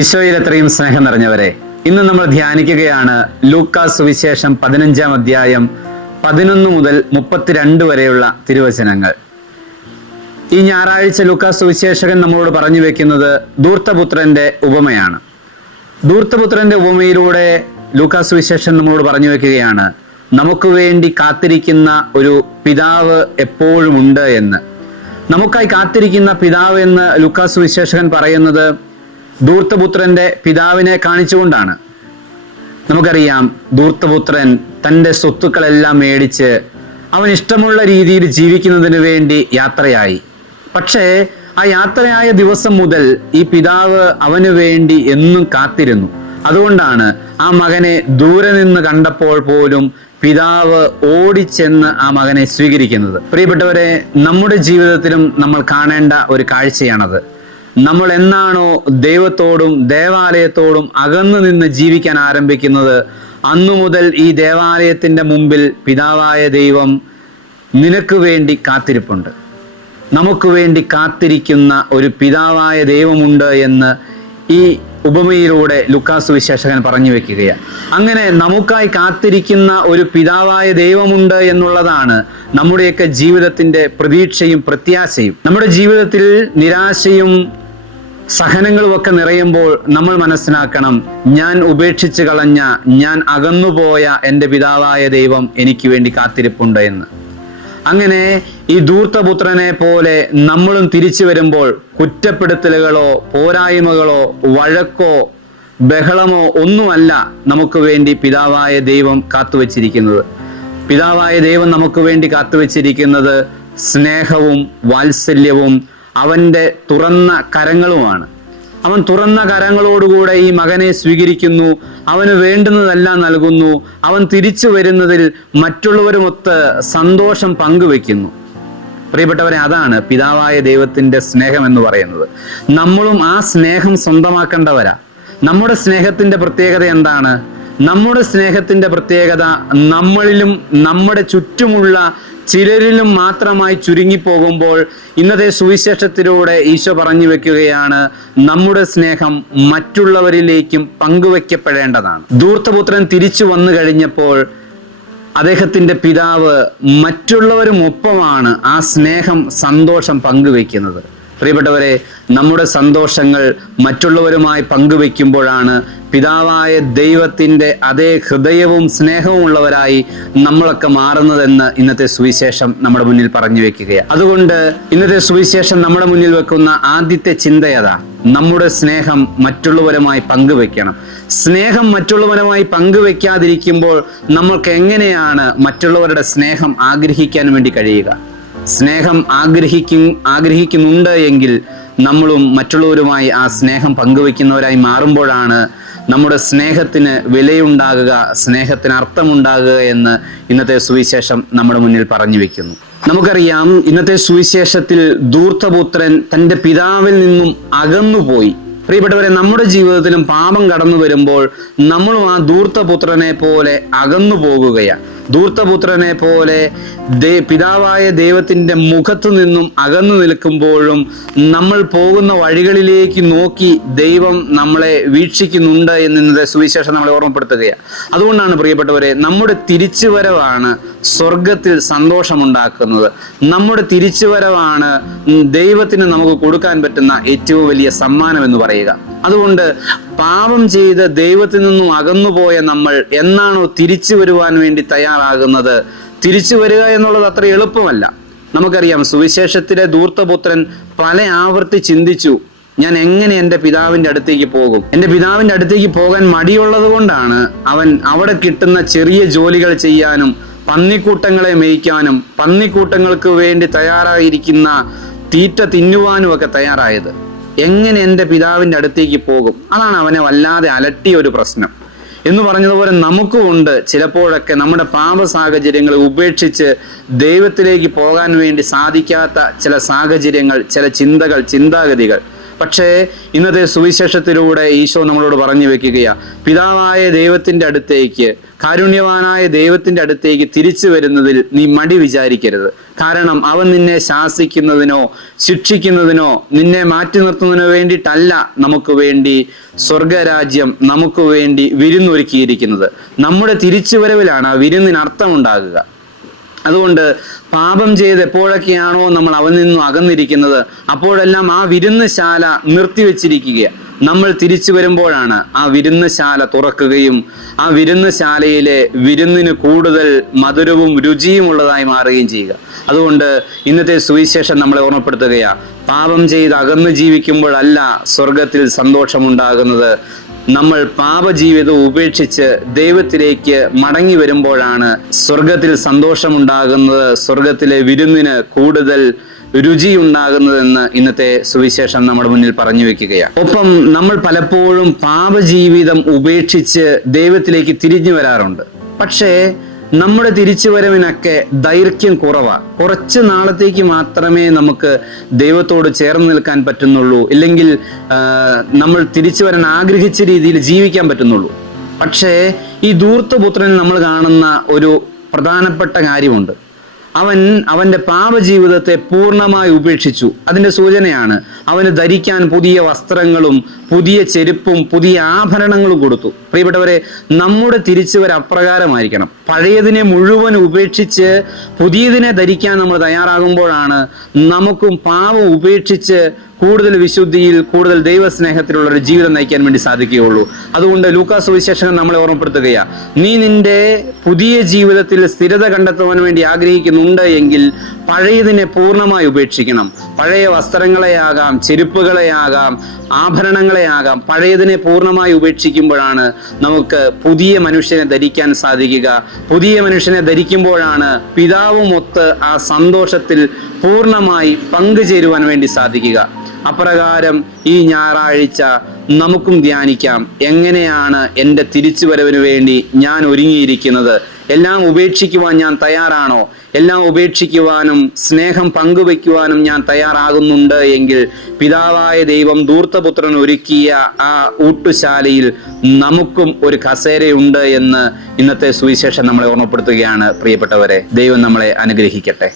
ഈശോയിൽ എത്രയും സ്നേഹം നിറഞ്ഞവരെ ഇന്ന് നമ്മൾ ധ്യാനിക്കുകയാണ് ലൂക്കാ സുവിശേഷം പതിനഞ്ചാം അധ്യായം പതിനൊന്ന് മുതൽ മുപ്പത്തിരണ്ട് വരെയുള്ള തിരുവചനങ്ങൾ. ഈ ഞായറാഴ്ച ലൂക്കാ സുവിശേഷകൻ നമ്മളോട് പറഞ്ഞു വെക്കുന്നത് ദൂർത്തപുത്രന്റെ ഉപമയാണ്. ദൂർത്തപുത്രന്റെ ഉപമയിലൂടെ ലൂക്കാ സുവിശേഷൻ നമ്മളോട് പറഞ്ഞു വെക്കുകയാണ് നമുക്ക് വേണ്ടി കാത്തിരിക്കുന്ന ഒരു പിതാവ് എപ്പോഴും ഉണ്ട് എന്ന്. നമുക്കായി കാത്തിരിക്കുന്ന പിതാവ് എന്ന് ലൂക്കാ സുവിശേഷകൻ പറയുന്നത് ധൂർത്തപുത്രന്റെ പിതാവിനെ കാണിച്ചുകൊണ്ടാണ്. നമുക്കറിയാം ധൂർത്തപുത്രൻ തന്റെ സ്വത്തുക്കളെല്ലാം മേടിച്ച് അവൻ ഇഷ്ടമുള്ള രീതിയിൽ ജീവിക്കുന്നതിന് വേണ്ടി യാത്രയായി. പക്ഷേ ആ യാത്രയായ ദിവസം മുതൽ ഈ പിതാവ് അവന് വേണ്ടി എന്നും കാത്തിരുന്നു. അതുകൊണ്ടാണ് ആ മകനെ ദൂരെ നിന്ന് കണ്ടപ്പോൾ പോലും പിതാവ് ഓടിച്ചെന്ന് ആ മകനെ സ്വീകരിക്കുന്നത്. പ്രിയപ്പെട്ടവരെ നമ്മുടെ ജീവിതത്തിലും നമ്മൾ കാണേണ്ട ഒരു കാഴ്ചയാണത്. നമ്മൾ എന്നാണോ ദൈവത്തോടും ദേവാലയത്തോടും അകന്നു നിന്ന് ജീവിക്കാൻ ആരംഭിക്കുന്നത്? അന്നു മുതൽ ഈ ദേവാലയത്തിന്റെ മുമ്പിൽ പിതാവായ ദൈവം നിനക്ക് വേണ്ടി കാത്തിരിപ്പുണ്ട്. നമുക്ക് വേണ്ടി കാത്തിരിക്കുന്ന ഒരു പിതാവായ ദൈവമുണ്ട് എന്ന് ഈ ഉപമയിലൂടെ ലുക്കാസ് വിശേഷകൻ പറഞ്ഞു വെക്കുകയാണ്. അങ്ങനെ നമുക്കായി കാത്തിരിക്കുന്ന ഒരു പിതാവായ ദൈവമുണ്ട് എന്നുള്ളതാണ് നമ്മുടെയൊക്കെ ജീവിതത്തിന്റെ പ്രതീക്ഷയും പ്രത്യാശയും. നമ്മുടെ ജീവിതത്തിൽ നിരാശയും സഹനങ്ങളും ഒക്കെ നിറയുമ്പോൾ നമ്മൾ മനസ്സിലാക്കണം ഞാൻ ഉപേക്ഷിച്ച് കളഞ്ഞ ഞാൻ അകന്നുപോയ എന്റെ പിതാവായ ദൈവം എനിക്ക് വേണ്ടി കാത്തിരിപ്പുണ്ട് എന്ന്. അങ്ങനെ ഈ ധൂർത്തപുത്രനെ പോലെ നമ്മളും തിരിച്ചു വരുമ്പോൾ കുറ്റപ്പെടുത്തലുകളോ പോരായ്മകളോ വഴക്കോ ബഹളമോ ഒന്നുമല്ല നമുക്ക് വേണ്ടി പിതാവായ ദൈവം കാത്തുവച്ചിരിക്കുന്നത്. പിതാവായ ദൈവം നമുക്ക് വേണ്ടി കാത്തുവച്ചിരിക്കുന്നത് സ്നേഹവും വാത്സല്യവും അവന്റെ തുറന്ന കരങ്ങളുമാണ്. അവൻ തുറന്ന കരങ്ങളോടുകൂടെ ഈ മകനെ സ്വീകരിക്കുന്നു. അവന് വേണ്ടുന്നതെല്ലാം നൽകുന്നു. അവൻ തിരിച്ചു വരുന്നതിൽ മറ്റുള്ളവരുമൊത്ത് സന്തോഷം പങ്കുവെക്കുന്നു. പ്രിയപ്പെട്ടവരെ അതാണ് പിതാവായ ദൈവത്തിന്റെ സ്നേഹം എന്ന് പറയുന്നത്. നമ്മളും ആ സ്നേഹം സ്വന്തമാക്കേണ്ടവരാ. നമ്മുടെ സ്നേഹത്തിന്റെ പ്രത്യേകത എന്താണ്? നമ്മുടെ സ്നേഹത്തിന്റെ പ്രത്യേകത നമ്മളിലും നമ്മുടെ ചുറ്റുമുള്ള ചിലരിലും മാത്രമായി ചുരുങ്ങിപ്പോകുമ്പോൾ ഇന്നത്തെ സുവിശേഷത്തിലൂടെ ഈശോ പറഞ്ഞു വെക്കുകയാണ് നമ്മുടെ സ്നേഹം മറ്റുള്ളവരിലേക്കും പങ്കുവെക്കപ്പെടേണ്ടതാണ് ധൂർത്തപുത്രൻ തിരിച്ചു വന്നു കഴിഞ്ഞപ്പോൾ അദ്ദേഹത്തിന്റെ പിതാവ് മറ്റുള്ളവരും ഒപ്പമാണ് ആ സ്നേഹം സന്തോഷം പങ്കുവെക്കുന്നത് പ്രിയപ്പെട്ടവരെ നമ്മുടെ സന്തോഷങ്ങൾ മറ്റുള്ളവരുമായി പങ്കുവെക്കുമ്പോഴാണ് പിതാവായ ദൈവത്തിന്റെ അതേ ഹൃദയവും സ്നേഹവും ഉള്ളവരായി നമ്മളൊക്കെ മാറുന്നതെന്ന് ഇന്നത്തെ സുവിശേഷം നമ്മുടെ മുന്നിൽ പറഞ്ഞു വെക്കുകയാണ്. അതുകൊണ്ട് ഇന്നത്തെ സുവിശേഷം നമ്മുടെ മുന്നിൽ വെക്കുന്ന ആദ്യത്തെ ചിന്തയതാ നമ്മുടെ സ്നേഹം മറ്റുള്ളവരുമായി പങ്കുവെക്കണം. സ്നേഹം മറ്റുള്ളവരുമായി പങ്കുവെക്കാതിരിക്കുമ്പോൾ നമ്മൾക്ക് എങ്ങനെയാണ് മറ്റുള്ളവരുടെ സ്നേഹം ആഗ്രഹിക്കാൻ വേണ്ടി കഴിയുക? സ്നേഹം ആഗ്രഹിക്കും ആഗ്രഹിക്കുന്നുണ്ട് എങ്കിൽ നമ്മളും മറ്റുള്ളവരുമായി ആ സ്നേഹം പങ്കുവെക്കുന്നവരായി മാറുമ്പോഴാണ് നമ്മുടെ സ്നേഹത്തിന് വിലയുണ്ടാകുക സ്നേഹത്തിന് അർത്ഥമുണ്ടാകുക എന്ന് ഇന്നത്തെ സുവിശേഷം നമ്മുടെ മുന്നിൽ പറഞ്ഞു വെക്കുന്നു. നമുക്കറിയാം ഇന്നത്തെ സുവിശേഷത്തിൽ ധൂർത്തപുത്രൻ തന്റെ പിതാവിൽ നിന്നും അകന്നുപോയി. പ്രിയപ്പെട്ടവരെ നമ്മുടെ ജീവിതത്തിലും പാപം കടന്നു വരുമ്പോൾ നമ്മളും ആ ധൂർത്തപുത്രനെ പോലെ അകന്നു പോകുകയാണ് ധൂർത്തപുത്രനെ പോലെ ദേ പിതാവായ ദൈവത്തിന്റെ മുഖത്തു നിന്നും അകന്നു നിൽക്കുമ്പോഴും നമ്മൾ പോകുന്ന വഴികളിലേക്ക് നോക്കി ദൈവം നമ്മളെ വീക്ഷിക്കുന്നുണ്ട് എന്നത് സുവിശേഷം നമ്മളെ ഓർമ്മപ്പെടുത്തുകയാണ്. അതുകൊണ്ടാണ് പ്രിയപ്പെട്ടവരെ നമ്മുടെ തിരിച്ചുവരവാണ് സ്വർഗത്തിൽ സന്തോഷമുണ്ടാക്കുന്നത്. നമ്മുടെ തിരിച്ചുവരവാണ് ദൈവത്തിന് നമുക്ക് കൊടുക്കാൻ പറ്റുന്ന ഏറ്റവും വലിയ സമ്മാനം എന്ന് പറയുക. അതുകൊണ്ട് പാപം ചെയ്ത് ദൈവത്തിൽ നിന്നും അകന്നുപോയ നമ്മൾ എന്നാണോ തിരിച്ചു വരുവാൻ വേണ്ടി തയ്യാറാകുന്നത്? തിരിച്ചു വരിക എന്നുള്ളത് അത്ര എളുപ്പമല്ല. നമുക്കറിയാം സുവിശേഷത്തിലെ ധൂർത്തപുത്രൻ പല ആവർത്തി ചിന്തിച്ചു ഞാൻ എങ്ങനെ എന്റെ പിതാവിന്റെ അടുത്തേക്ക് പോകും? എന്റെ പിതാവിന്റെ അടുത്തേക്ക് പോകാൻ മടിയുള്ളത് കൊണ്ടാണ് അവൻ അവിടെ കിട്ടുന്ന ചെറിയ ജോലികൾ ചെയ്യാനും പന്നിക്കൂട്ടങ്ങളെ മേയ്ക്കാനും പന്നിക്കൂട്ടങ്ങൾക്ക് വേണ്ടി തയ്യാറായിരിക്കുന്ന തീറ്റ തിന്നുവാനും ഒക്കെ തയ്യാറായത്. എങ്ങനെ എന്റെ പിതാവിന്റെ അടുത്തേക്ക് പോകും? അതാണ് അവനെ വല്ലാതെ അലട്ടിയ ഒരു പ്രശ്നം. എന്ന് പറഞ്ഞതുപോലെ നമുക്കുമുണ്ട് ചിലപ്പോഴൊക്കെ നമ്മുടെ പാപ സാഹചര്യങ്ങളെ ഉപേക്ഷിച്ച് ദൈവത്തിലേക്ക് പോകാൻ വേണ്ടി സാധിക്കാത്ത ചില സാഹചര്യങ്ങൾ ചില ചിന്തകൾ ചിന്താഗതികൾ. പക്ഷേ ഇന്നത്തെ സുവിശേഷത്തിലൂടെ ഈശോ നമ്മളോട് പറഞ്ഞു വെക്കുകയാ പിതാവായ ദൈവത്തിന്റെ അടുത്തേക്ക് കാരുണ്യവാനായ ദൈവത്തിന്റെ അടുത്തേക്ക് തിരിച്ചു വരുന്നതിൽ നീ മടി വിചാരിക്കരുത്. കാരണം അവൻ നിന്നെ ശാസിക്കുന്നതിനോ ശിക്ഷിക്കുന്നതിനോ നിന്നെ മാറ്റി നിർത്തുന്നതിനോ വേണ്ടിയിട്ടല്ല നമുക്ക് വേണ്ടി സ്വർഗരാജ്യം നമുക്ക് വേണ്ടി വിരുന്നൊരുക്കിയിരിക്കുന്നത്. നമ്മുടെ തിരിച്ചുവരവിലാണ് ആ വിരുന്നിന് അർത്ഥമുണ്ടാകുക. അതുകൊണ്ട് പാപം ചെയ്ത് എപ്പോഴൊക്കെയാണോ നമ്മൾ അവനിൽ നിന്നും അകന്നിരിക്കുന്നത് അപ്പോഴെല്ലാം ആ വിരുന്നശാല നിർത്തിവെച്ചിരിക്കുക നമ്മൾ തിരിച്ചു വരുമ്പോഴാണ് ആ വിരുന്നശാല തുറക്കുകയും ആ വിരുന്നശാലയിലെ വിരുന്നിന് കൂടുതൽ മധുരവും രുചിയും ഉള്ളതായി മാറുകയും ചെയ്യുക. അതുകൊണ്ട് ഇന്നത്തെ സുവിശേഷം നമ്മളെ ഓർമ്മപ്പെടുത്തുകയാണ് പാപം ചെയ്ത് അകന്ന് ജീവിക്കുമ്പോഴല്ല സ്വർഗത്തിൽ സന്തോഷമുണ്ടാകുന്നത് നമ്മൾ പാപജീവിതം ഉപേക്ഷിച്ച് ദൈവത്തിലേക്ക് മടങ്ങി വരുമ്പോഴാണ് സ്വർഗത്തിൽ സന്തോഷമുണ്ടാകുന്നത് സ്വർഗത്തിലെ വിരുന്നിന് കൂടുതൽ രുചിയുണ്ടാകുന്നതെന്ന് ഇന്നത്തെ സുവിശേഷം നമ്മുടെ മുന്നിൽ പറഞ്ഞു വെക്കുകയാണ്. ഒപ്പം നമ്മൾ പലപ്പോഴും പാപജീവിതം ഉപേക്ഷിച്ച് ദൈവത്തിലേക്ക് തിരിഞ്ഞു വരാറുണ്ട്. പക്ഷേ നമ്മുടെ തിരിച്ചുവരവിനൊക്കെ ദൈർഘ്യം കുറവാ. കുറച്ച് നാളത്തേക്ക് മാത്രമേ നമുക്ക് ദൈവത്തോട് ചേർന്ന് നിൽക്കാൻ പറ്റുന്നുള്ളൂ. ഇല്ലെങ്കിൽ നമ്മൾ തിരിച്ചു വരാൻ ആഗ്രഹിച്ച രീതിയിൽ ജീവിക്കാൻ പറ്റുന്നുള്ളൂ. പക്ഷേ ഈ ദൂർത്തപുത്രൻ നമ്മൾ കാണുന്ന ഒരു പ്രധാനപ്പെട്ട കാര്യമുണ്ട്. അവൻ അവന്റെ പാപജീവിതത്തെ പൂർണമായി ഉപേക്ഷിച്ചു. അതിന്റെ സൂചനയാണ് അവന് ധരിക്കാൻ പുതിയ വസ്ത്രങ്ങളും പുതിയ ചെരുപ്പും പുതിയ ആഭരണങ്ങളും കൊടുത്തു. പ്രിയപ്പെട്ടവരെ നമ്മുടെ തിരിച്ചുവര അപ്രകാരമായിരിക്കണം. പഴയതിനെ മുഴുവൻ ഉപേക്ഷിച്ച് പുതിയതിനെ ധരിക്കാൻ നമ്മൾ തയ്യാറാകുമ്പോഴാണ് നമുക്കും പാവം ഉപേക്ഷിച്ച് കൂടുതൽ വിശുദ്ധിയിൽ കൂടുതൽ ദൈവസ്നേഹത്തിലുള്ള ഒരു ജീവിതം നയിക്കാൻ വേണ്ടി സാധിക്കുകയുള്ളൂ. അതുകൊണ്ട് ലൂക്കാസ് സുവിശേഷകൻ നമ്മളെ ഓർമ്മപ്പെടുത്തുകയാ. നീ നിന്റെ പുതിയ ജീവിതത്തിൽ സ്ഥിരത കണ്ടെത്തുവാൻ വേണ്ടി ആഗ്രഹിക്കുന്നുണ്ട് എങ്കിൽ പഴയതിനെ പൂർണമായി ഉപേക്ഷിക്കണം. പഴയ വസ്ത്രങ്ങളെയാകാം ചെരുപ്പുകളെയാകാം ആഭരണങ്ങളെയാകാം. പഴയതിനെ പൂർണമായി ഉപേക്ഷിക്കുമ്പോഴാണ് നമുക്ക് പുതിയ മനുഷ്യനെ ധരിക്കാൻ സാധിക്കുക. പുതിയ മനുഷ്യനെ ധരിക്കുമ്പോഴാണ് പിതാവുമൊത്ത് ആ സന്തോഷത്തിൽ പൂർണമായി പങ്കുചേരുവാൻ വേണ്ടി സാധിക്കുക. അപ്രകാരം ഈ ഞായറാഴ്ച നമുക്കും ധ്യാനിക്കാം. എങ്ങനെയാണ് എന്റെ തിരിച്ചുവരവിന് വേണ്ടി ഞാൻ ഒരുങ്ങിയിരിക്കുന്നത്? എല്ലാം ഉപേക്ഷിക്കുവാൻ ഞാൻ തയ്യാറാണോ? എല്ലാം ഉപേക്ഷിക്കുവാനും സ്നേഹം പങ്കുവയ്ക്കുവാനും ഞാൻ തയ്യാറാകുന്നുണ്ട് എങ്കിൽ പിതാവായ ദൈവം ധൂർത്തപുത്രൻ ഒരുക്കിയ ആ ഊട്ടുശാലയിൽ നമുക്കും ഒരു കസേരയുണ്ട് എന്ന് ഇന്നത്തെ സുവിശേഷം നമ്മളെ ഓർമ്മപ്പെടുത്തുകയാണ്. പ്രിയപ്പെട്ടവരെ ദൈവം നമ്മളെ അനുഗ്രഹിക്കട്ടെ.